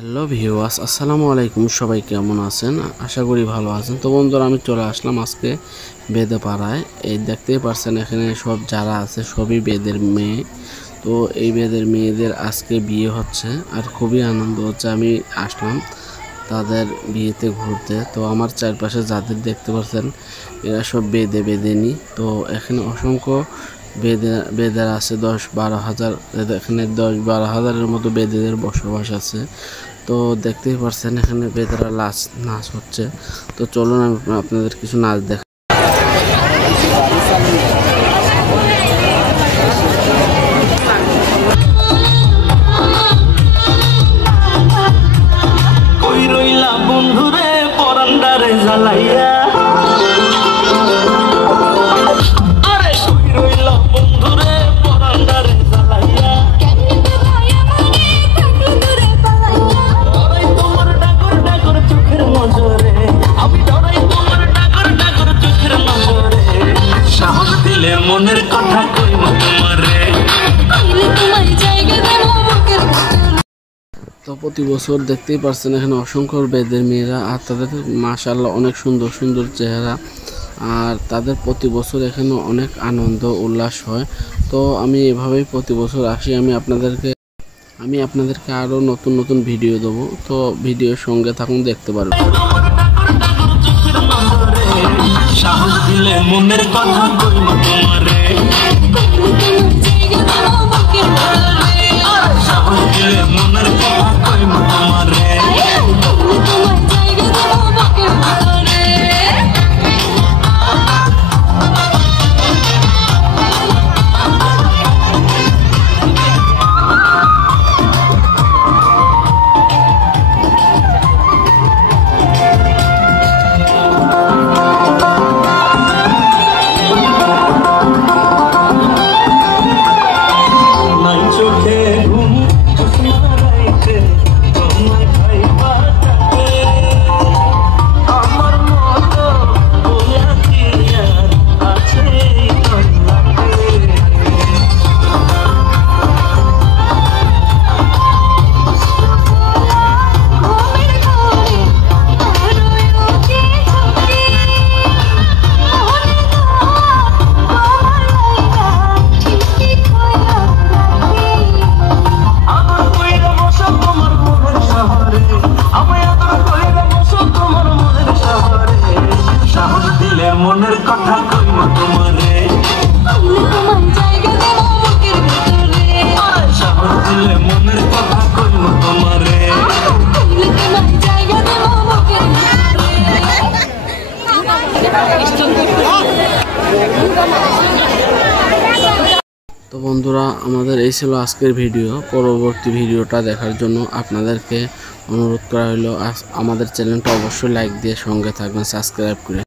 Hello viewers, আসসালামু আলাইকুম। সবাই কেমন আছেন? আশা করি ভালো আছেন। তো বন্ধুরা, আমি চলে আসলাম আজকে বেদে পাড়ায়। এই দেখতেই পারছেন এখানে সব যারা আছে সবই বেদের মেয়ে। তো এই বেদের মেয়েদের আজকে বিয়ে হচ্ছে আর খুবই আনন্দ হচ্ছে। আমি আসলাম তাদের বিয়েতে ঘুরতে। তো আমার চারপাশে যাদের দেখতে পাচ্ছেন এরা সব বেদেনি। তো এখানে অসংখ্য বেদের আছে 10-12 হাজার। এখানে 10-12 হাজারের মতো বেদেদের বসবাস আছে। তো দেখতেই পারছেন এখানে বেদেরা নাচ হচ্ছে। তো চলুন আমি আপনাদের কিছু নাচ দেখ। কই রইলা বন্ধুরে পরান্ডারে জ্বালাইয়া, আরে কই রইলা বন্ধুরে পরান্ডারে জ্বালাইয়া, ডরাই তোমার ডাগর ডাগর চোখের নজরে, আমি ডরাই তোমার ডাগর ডাগর চোখের নজরে, সাহস দিলে মনের কথা কইব তোমারে। তো প্রতি বছর দেখতেই পারছেন এখানে অসংখ্য বেদের মেয়েরা, আর তাদের মাশাআল্লাহ অনেক সুন্দর সুন্দর চেহারা, আর তাদের প্রতি বছর এখানে অনেক আনন্দ উল্লাস হয়। তো আমি এভাবেই প্রতি বছর আসি। আমি আপনাদেরকে আরও নতুন নতুন ভিডিও দেবো। তো ভিডিওর সঙ্গে থাকুন, দেখতে পারবেন। সাহস দিলে মনের কথা কইব তোমারে, সাহস দিলে মনের কথা কইব তোমারে। মনের কথা কইব তোমারে, সাহস দিলে মনের কথা কইব তোমারে। তো বন্ধুরা, আমাদের এই ছিল আজকের ভিডিও। পরবর্তী ভিডিওটা দেখার জন্য আপনাদেরকে অনুরোধ করা হলো আমাদের চ্যানেলটা অবশ্যই লাইক দিয়ে সঙ্গে থাকবেন, সাবস্ক্রাইব করে।